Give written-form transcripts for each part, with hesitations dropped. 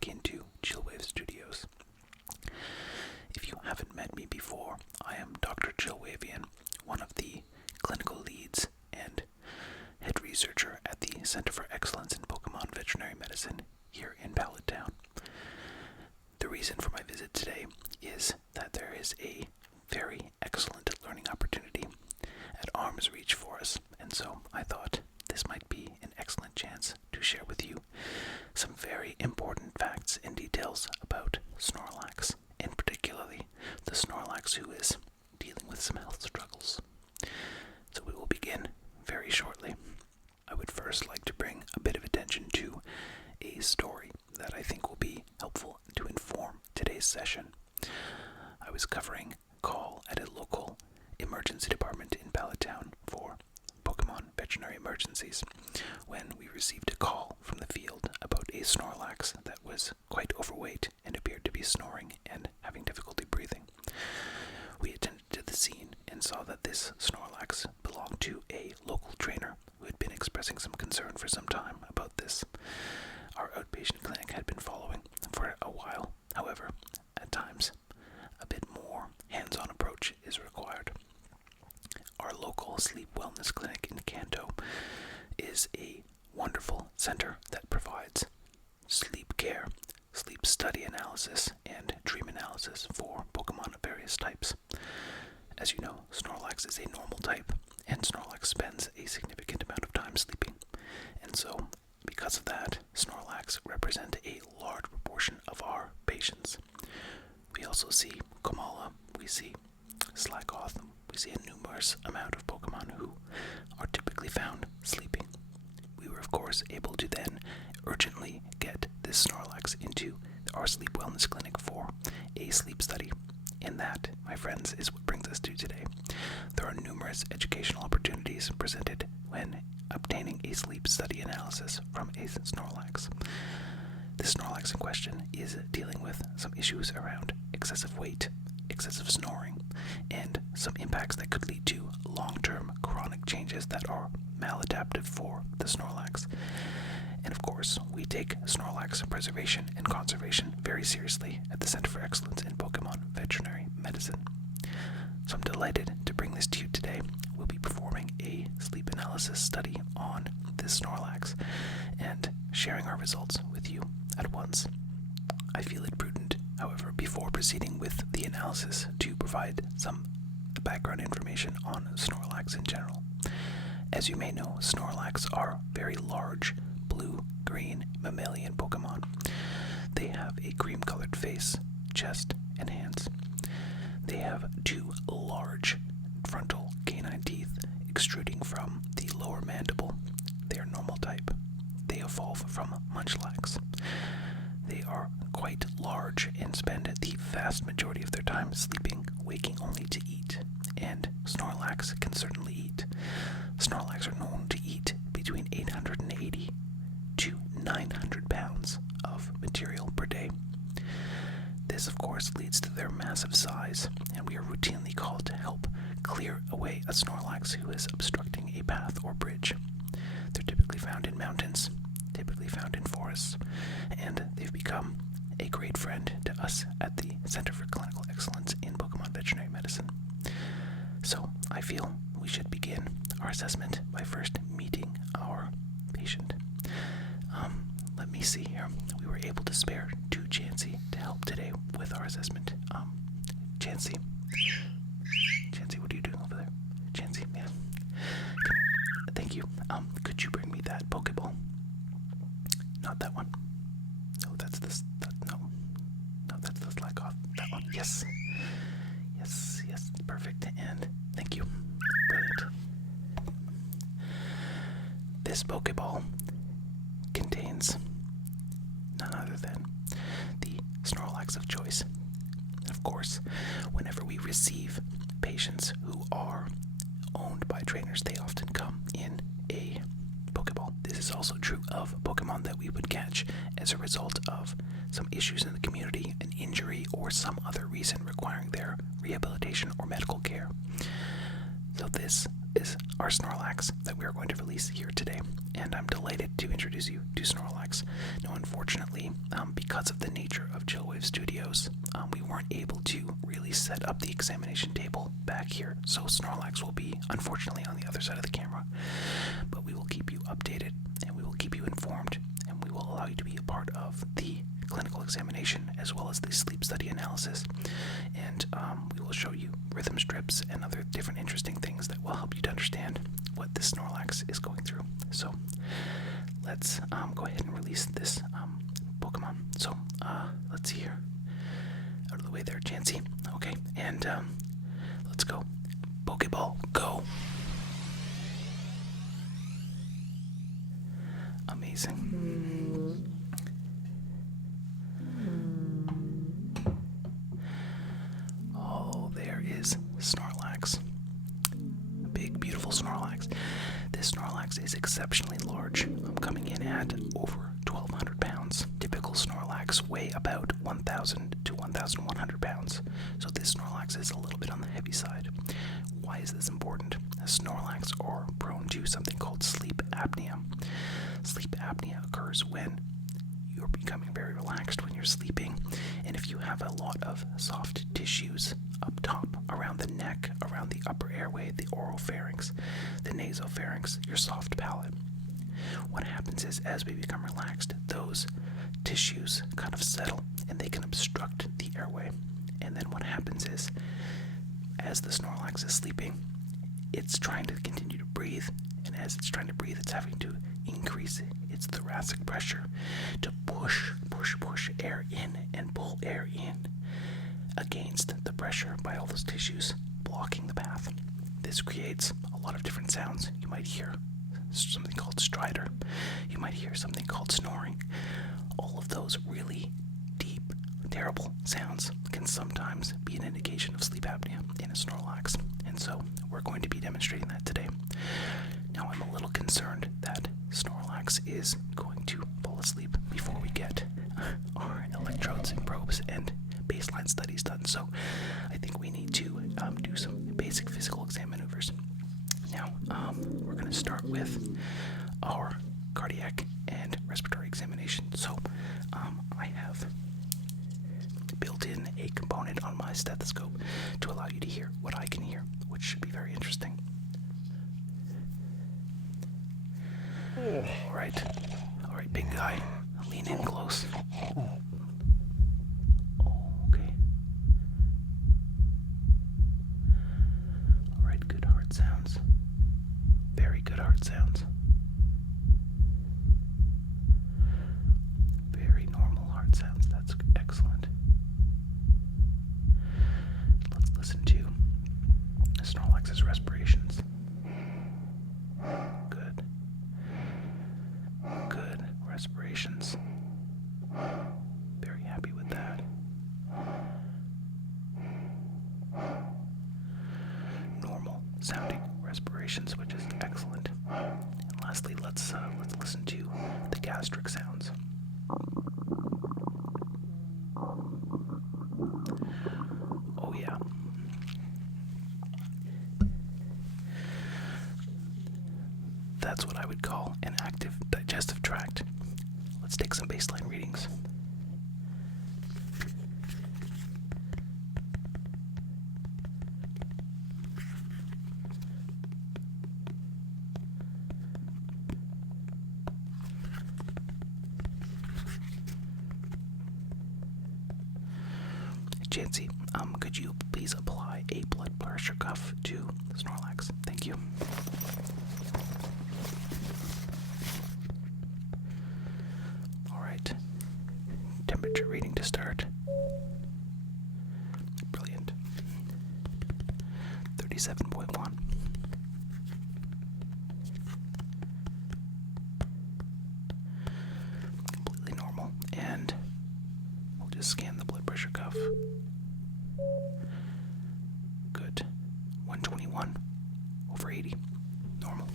back into Chillwave Studios. If you haven't met me before, I am Dr. Chillwavian, one of the clinical leads and head researcher at the Center for Excellence in Pokémon Veterinary Medicine here in Palet Town. The reason for my visit today is that there is a very excellent learning opportunity at arm's reach for us, and so I thought this might be an excellent chance to share with you some very important facts and details about Snorlax, and particularly the Snorlax who is dealing with some health struggles. So we will begin very shortly. I would first like to bring a bit of attention to a story that I think will be helpful to inform today's session. I was covering a call at a local emergency department in Palet Town for Pokémon Veterinary Emergencies when we received a call from the field about a Snorlax that was quite overweight and appeared to be snoring and having difficulty breathing. We attended to the scene and saw that this Snorlax belonged to a local trainer who had been expressing some concern for some time about this. Our outpatient clinic had been following for a while. However, at times, a bit more hands-on approach is required. Our local sleep wellness clinic in Kanto is a wonderful center that provides sleep care, sleep study analysis, and dream analysis for Pokemon of various types. As you know, Snorlax is a normal type, and Snorlax spends a significant amount of time sleeping. And so, because of that, Snorlax represent a large proportion of our patients. We also see Komala, we see Slakoth, we see a numerous amount of Pokemon who are typically found sleeping. We were of course able to then urgently get this Snorlax into our sleep wellness clinic for a sleep study. And that, my friends, is what brings us to today. There are numerous educational opportunities presented when obtaining a sleep study analysis from a Snorlax. The Snorlax in question is dealing with some issues around excessive weight, excessive snoring, and some impacts that could lead to long-term chronic changes that are maladaptive for the Snorlax. And of course, we take Snorlax preservation and conservation very seriously at the Center for Excellence in Pokémon Veterinary Medicine. So I'm delighted to bring this to you today. We'll be performing a sleep analysis study on this Snorlax and sharing our results with you at once. I feel it prudent, however, before proceeding with the analysis, to provide some background information on Snorlax in general. As you may know, Snorlax are very large, blue-green mammalian Pokemon. They have a cream-colored face, chest, and hands. They have two large frontal canine teeth extruding from the lower mandible. They are normal type. They evolve from Munchlax. They are quite large and spend the vast majority of their time sleeping, waking only to eat. And Snorlax can certainly eat. Snorlax are known to eat between 880 to 900 pounds of material per day. This, of course, leads to their massive size, and we are routinely called to help clear away a Snorlax who is obstructing a path or bridge. They're typically found in mountains, typically found in forests, and they've become a great friend to us at the Center for Clinical Excellence in Pokémon Veterinary Medicine. So, I feel we should begin our assessment by first meeting our patient. Let me see here. We were able to spare two Chansey to help today with our assessment. Chansey, what are you doing over there? Chansey, yeah. Thank you. Could you bring me that Pokeball? Not that one. No, that's this. No, that's the Slakoth. That one. Yes. Perfect. And thank you. Brilliant. This Pokeball contains none other than the Snorlax of choice. And of course, whenever we receive patients who are owned by trainers, they often come in a Pokeball. This is also true of Pokemon that we would catch as a result of some issues in the community, an injury, or some other reason requiring their rehabilitation or medical care. So this is our Snorlax that we are going to release here today, and I'm delighted to introduce you to Snorlax. Now, unfortunately, unfortunately, because of the nature of Chillwave Studios, we weren't able to really set up the examination table back here, so Snorlax will be, unfortunately, on the other side of the camera. But we will keep you updated, and we will keep you informed, and we will allow you to be a part of the clinical examination as well as the sleep study analysis. And we will show you rhythm strips and other different interesting things that will help you to understand what this Snorlax is going through. So let's go ahead and release this Pokemon. So let's see here. Out of the way there, Chansey. Okay, and let's go. Pokeball, go. Amazing. Oh, there is Snorlax. A big, beautiful Snorlax. This Snorlax is exceptionally large. I'm coming in at over 1,200 pounds. Typical Snorlax weigh about 1,000 to 1,100 pounds. So this Snorlax is a little bit on the heavy side. Why is this important? Snorlax are prone to something called sleep apnea. Sleep apnea occurs when you're becoming very relaxed when you're sleeping, and if you have a lot of soft tissues up top, around the neck, around the upper airway, the oral pharynx, the nasopharynx, your soft palate, what happens is as we become relaxed, those tissues kind of settle and they can obstruct the airway. And then what happens is, as the Snorlax is sleeping, it's trying to continue to breathe, and as it's trying to breathe, it's having to increase its thoracic pressure to push air in and pull air in against the pressure by all those tissues blocking the path. This creates a lot of different sounds. You might hear something called stridor. You might hear something called snoring. All of those really deep, terrible sounds can sometimes be an indication of sleep apnea in a Snorlax. And so we're going to be demonstrating that today. Now I'm a little concerned that Snorlax is going to fall asleep before we get our electrodes and probes and baseline studies done. So I think we need to do some basic physical exam maneuvers. Now we're going to start with our cardiac and respiratory examination. So I have built in a component on my stethoscope to allow you to hear what I can hear, which should be very interesting. All right, big guy, lean in close. Okay. All right, good heart sounds. Very good heart sounds. Very normal heart sounds. That's excellent. Let's listen to Snorlax's respirations. Good respirations. Very happy with that. Normal sounding respirations, which is excellent. And lastly, let's listen to the gastric sounds. Oh yeah. That's what I would call an active digestive tract. Let's take some baseline readings. Chansey, could you please apply a blood pressure cuff to Snorlax? Thank you. Alright. Temperature reading to start. Brilliant. 37.1. Completely normal. And we'll just scan the blood pressure cuff. Good. 121 over 80. Normal.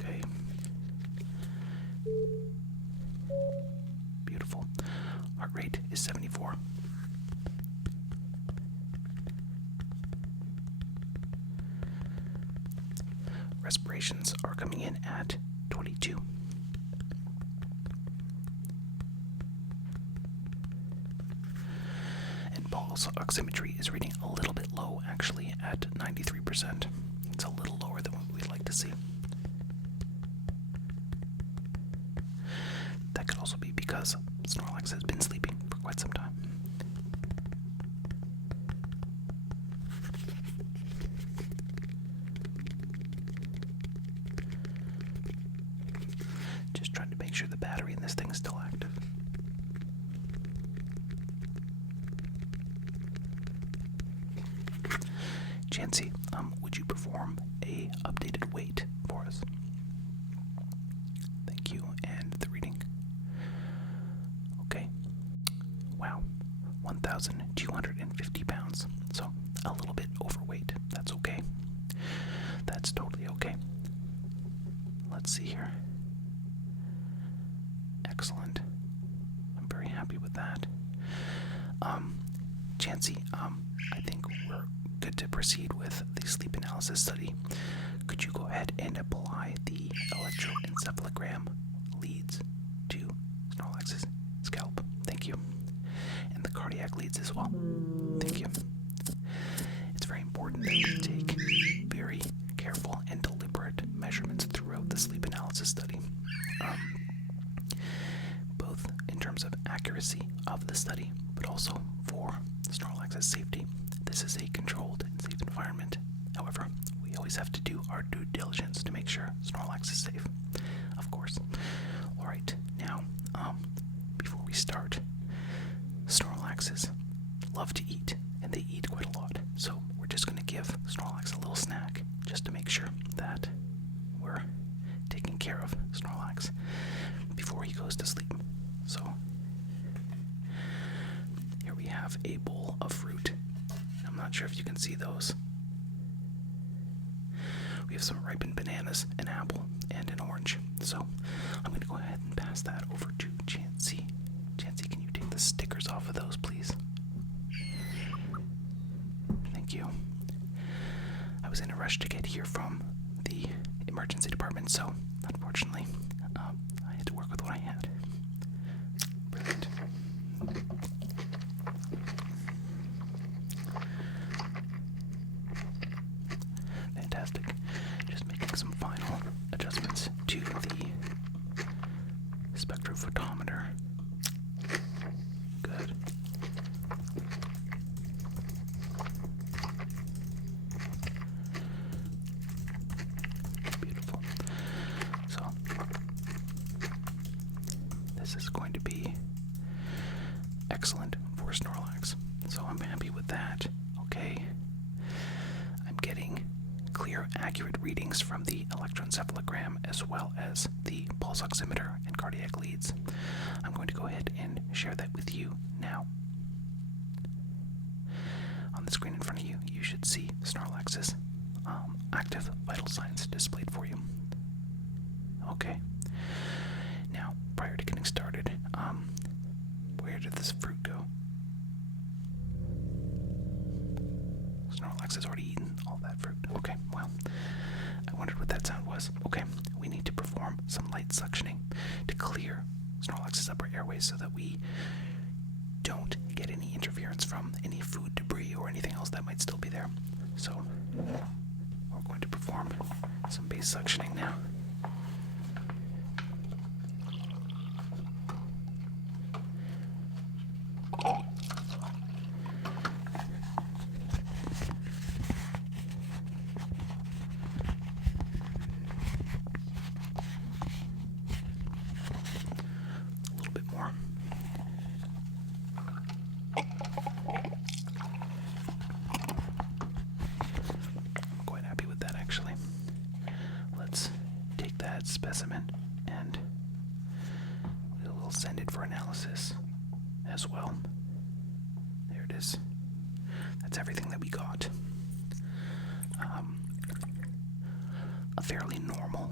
Okay. Beautiful. Heart rate is 74. respirations are coming in at 22. And pulse oximetry is reading a little bit low, actually, at 93%. It's a little lower than what we'd like to see. That could also be because Snorlax has been sleeping for quite some time. Just trying to make sure the battery in this thing is still active. Chansey, would you perform a updated weight for us? Thank you. And the reading. Okay. Wow. 1,250 pounds. So a little bit overweight. That's okay. That's totally okay. Let's see here. Excellent. I'm very happy with that. Chansey, I think we're good to proceed with the sleep analysis study. Could you go ahead and apply the electroencephalogram leads to Snorlax's scalp? Thank you. And the cardiac leads as well. Thank you. It's very important that you take very careful and deliberate measurements throughout the sleep analysis study. Both in terms of accuracy of the study, but also for Snorlax's safety. This is a controlled and safe environment. However, we always have to do our due diligence to make sure Snorlax is safe, of course. Alright, now, before we start, Snorlaxes love to eat, and they eat quite a lot. So we're just going to give Snorlax a little snack, just to make sure that we're taking care of Snorlax before he goes to sleep. So, here we have a bowl of fruit. I'm not sure if you can see those. We have some ripened bananas, an apple, and an orange. So I'm going to go ahead and pass that over to Chansey. Chansey, can you take the stickers off of those, please? Thank you. I was in a rush to get here from the emergency department, so unfortunately, I had to work with what I had. Brilliant. Fantastic. Just making some final adjustments to the spectrophotometer. Good. Beautiful. So, this is going to be excellent for Snorlax. So I'm happy with that. Okay. I'm getting clear, accurate readings from the electroencephalogram as well as the pulse oximeter and cardiac leads. I'm going to go ahead and share that with you now. On the screen in front of you, you should see Snorlax's active vital signs displayed for you. Okay. Now, prior to getting started, where did this fruit go? Snorlax has already eaten all that fruit. Okay, well, I wondered what that sound was. Okay, we need to perform some light suctioning to clear Snorlax's upper airways so that we don't get any interference from any food debris or anything else that might still be there. So, we're going to perform some base suctioning now. Specimen, and we'll send it for analysis as well. There it is. That's everything that we got. A fairly normal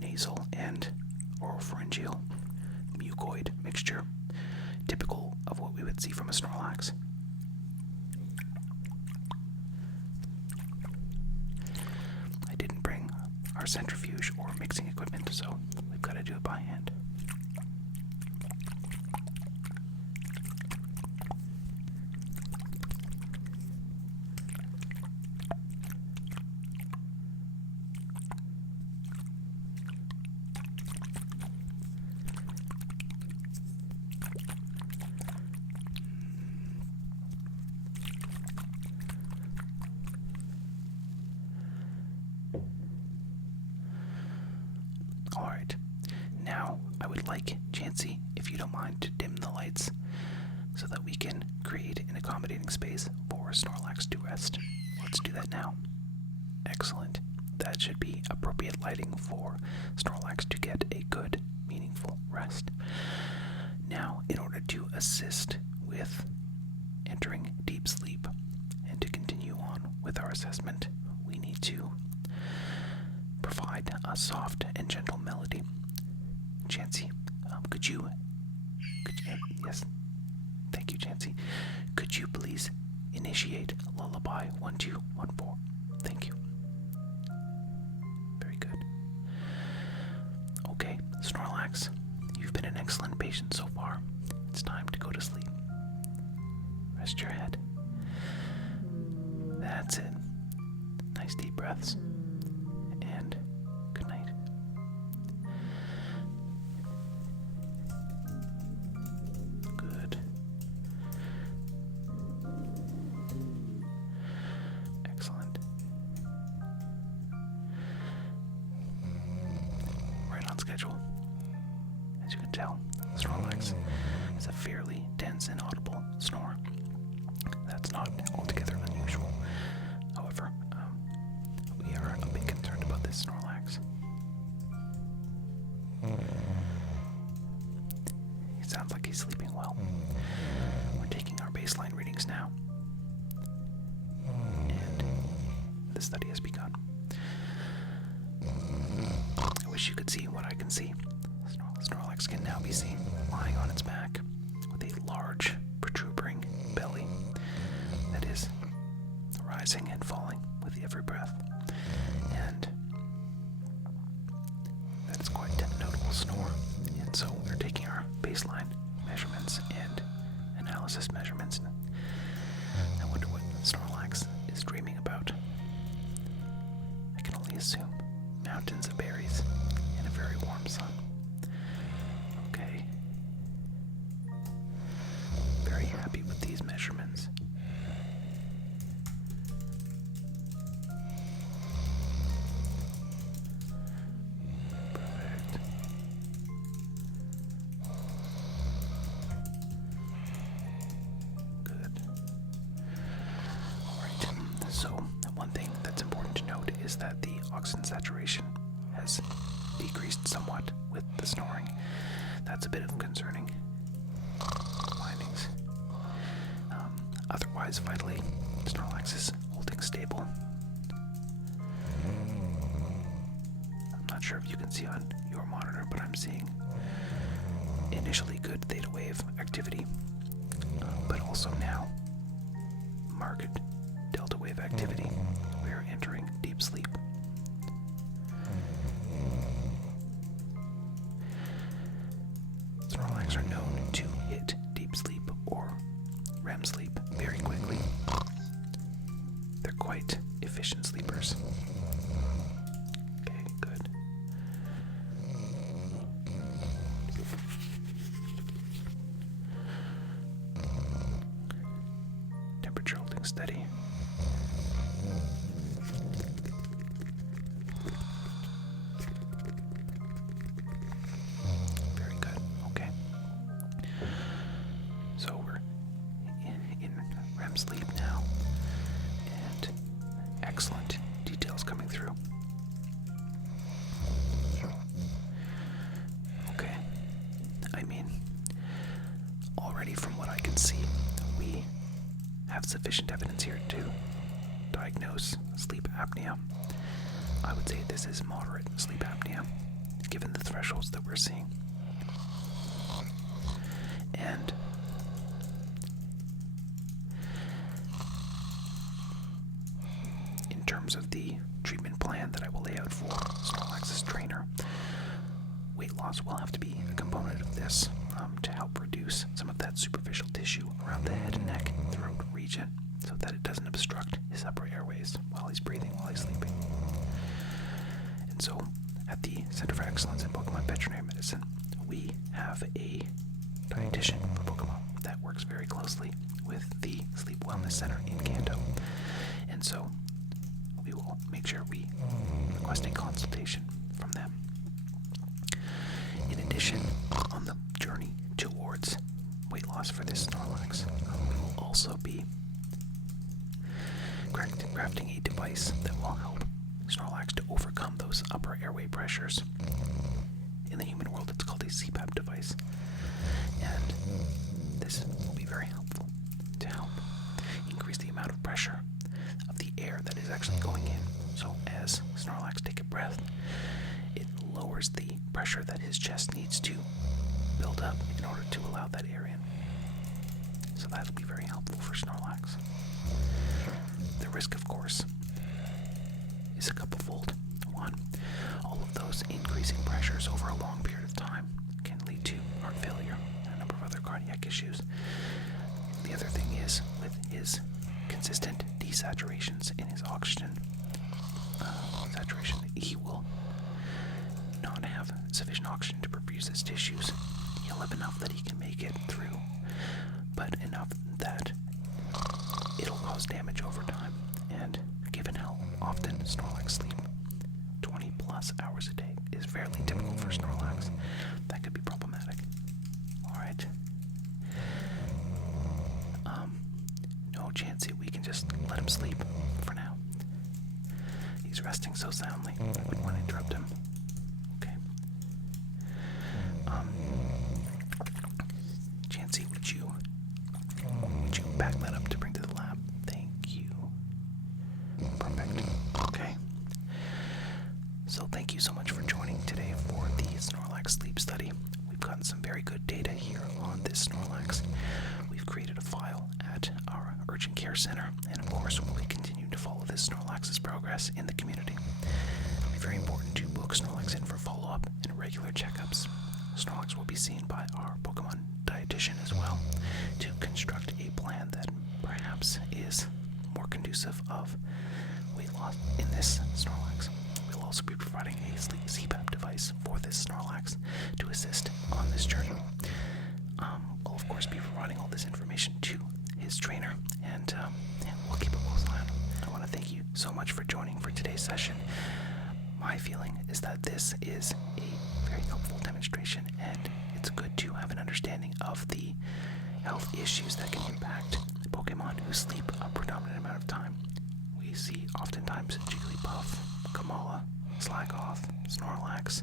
nasal and oropharyngeal mucoid mixture, typical of what we would see from a Snorlax. our centrifuge or mixing equipment, so we've got to do it by hand. Alright, now I would like, Chansey, if you don't mind, to dim the lights so that we can create an accommodating space for Snorlax to rest. Let's do that now. Excellent. That should be appropriate lighting for Snorlax to get a good, meaningful rest. Now, in order to assist with entering deep sleep and to continue on with our assessment, we need to provide a soft and gentle melody. Chansey, could you, yes, thank you, Chansey. Could you please initiate Lullaby 1214? Thank you. Very good. Okay, Snorlax, you've been an excellent patient so far. It's time to go to sleep. Rest your head. That's it. Nice deep breaths. And good night. Good. Excellent. Right on schedule. As you can tell, Snorlax is a fairly dense and audible snore. That's not altogether unusual. However, we are a bit concerned about this Snorlax. It sounds like he's sleeping well. We're taking our baseline readings now. And the study has begun. I wish you could see what I can see. Snorlax can now be seen lying on its back with a large, protuberant belly that is rising and falling with every breath. And that is quite a notable snore. And so we're taking our baseline measurements and analysis measurements. I wonder what Snorlax is dreaming about. I can only assume mountains of berries and a very warm sun. Okay. Very happy with these measurements. Perfect. Good. Alright, so one thing that's important to note is that the oxygen saturation has decreased somewhat with the snoring. That's a bit of concerning findings. Otherwise, vitally, Snorlax is holding stable. I'm not sure if you can see on your monitor, but I'm seeing initially good theta wave activity, but also now marked delta wave activity. We are entering deep sleep. Snorlax are known to hit deep sleep or REM sleep very quickly. They're quite efficient sleepers. Okay, good. Temperature holding steady. Very good. Okay. So we're in REM sleep now, and excellent details coming through. Okay. I mean, already from what I can see, we have sufficient evidence here to diagnose sleep apnea. I would say this is moderate sleep apnea, given the thresholds that we're seeing. And in terms of the treatment plan that I will lay out for Snorlax's trainer, weight loss will have to be a component of this to help reduce some of that superficial tissue around the head and neck and throat region so that it doesn't obstruct his upper airways while he's breathing, while he's sleeping. And so, at the Center for Excellence in Pokemon Veterinary Medicine, we have a dietitian for Pokemon that works very closely with the Sleep Wellness Center in Kanto. And so, we will make sure we request a consultation from them. In addition, on the journey towards weight loss for this Snorlax, we will also be crafting a device that will help Snorlax to overcome those upper airway pressures. In the human world, it's called a CPAP device. And this will be very helpful to help increase the amount of pressure of the air that is actually going in. So as Snorlax takes a breath, it lowers the pressure that his chest needs to build up in order to allow that air in. So that'll be very helpful for Snorlax. The risk, of course, is a couple-fold. One, all of those increasing pressures over a long period of time can lead to heart failure and a number of other cardiac issues. The other thing is, with his consistent desaturations in his oxygen saturation, he will not have sufficient oxygen to perfuse his tissues. He'll have enough that he can make it through, but enough that it'll cause damage over time. And given how often Snorlax sleep 20 plus hours a day is fairly typical for Snorlax, that could be problematic. Alright. No chance that we can just let him sleep for now. He's resting so soundly, I wouldn't want to interrupt him. Okay. Chansey, would you back that up to bring to the lab? Thank you. Perfect. Okay. So thank you so much for joining today for the Snorlax sleep study. We've gotten some very good data here on this Snorlax. We've created a file at our urgent care center, and of course we'll be continuing to follow this Snorlax's progress in the community. It'll be very important to book Snorlax in for follow-up and regular checkups. Snorlax will be seen by our Pokemon dietitian as well to construct a plan that perhaps is more conducive of weight loss in this Snorlax. We'll also be providing a sleep CPAP device for this Snorlax to assist on this journey. We'll of course be providing all this information to his trainer, and we'll keep a close eye on him. I want to thank you so much for joining for today's session. My feeling is that this is a very helpful demonstration, and it's good to have an understanding of the health issues that can impact Pokemon who sleep a predominant amount of time. We see oftentimes Jigglypuff, Kamala, Slakoth, Snorlax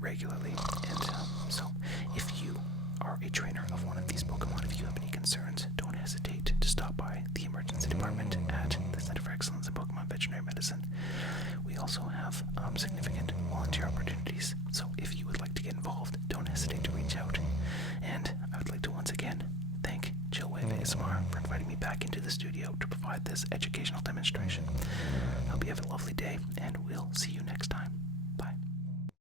regularly, and so if you are a trainer of one of these Pokemon, if you have any concerns, don't hesitate to stop by the Emergency Department at the Center for Excellence in Pokemon Veterinary Medicine. We also have significant volunteer opportunities, so if you would like to get involved, don't hesitate to reach out. And I would like to once again thank Chillwave ASMR for inviting me back into the studio to provide this educational demonstration. I hope you have a lovely day, and we'll see you